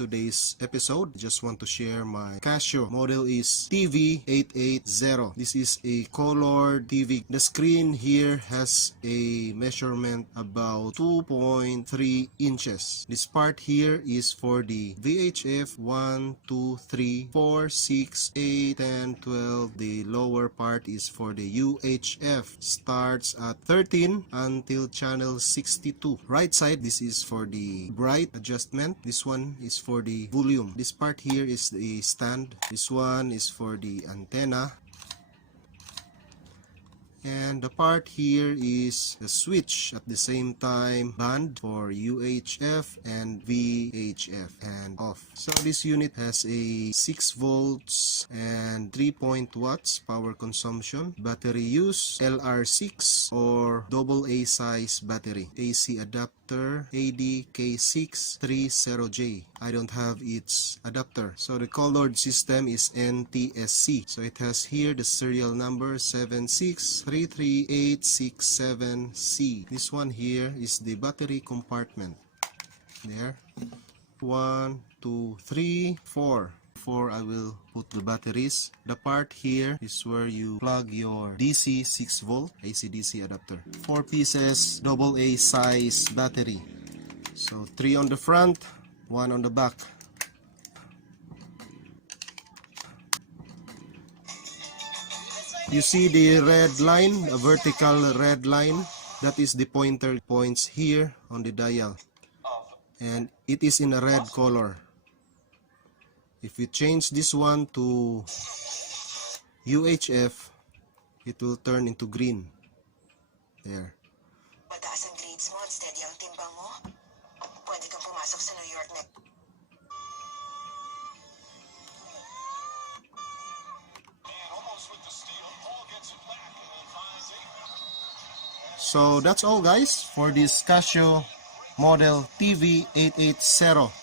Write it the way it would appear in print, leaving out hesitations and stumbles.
today's episode. I just want to share my Casio. Model is TV880. This is a color TV. The screen here has a measurement about 2.3 inches. This part here is for the VHF 1, 2, 3, 4, 6, 8, 10, 12. The lower part is for the UHF. Starts at 13 until channel 62. Right side, this is for the bright adjustment. This one is for the volume. This part here is the stand. This one is for the antenna. And the part here is the switch at the same time, band for UHF and VHF and off. So this unit has a 6 volts and 3 watts power consumption. Battery use LR6 or AA size battery. AC adapter ADK630J. I don't have its adapter. So the colored system is NTSC. So it has here the serial number 7633867C. This one here is the battery compartment. There. 1, 2, 3, 4. 4 I will put the batteries. The part here is where you plug your DC 6 volt AC/DC adapter. 4 pieces AA size battery. So 3 on the front, 1 on the back. You see the red line, a vertical red line, that is the pointer points here on the dial. And it is in a red color. If you change this one to UHF, it will turn into green. There. Mataas ang grades mo at steady ang timbang mo. Pwede kang pumasok sa New York next. So that's all guys for this Casio model TV880.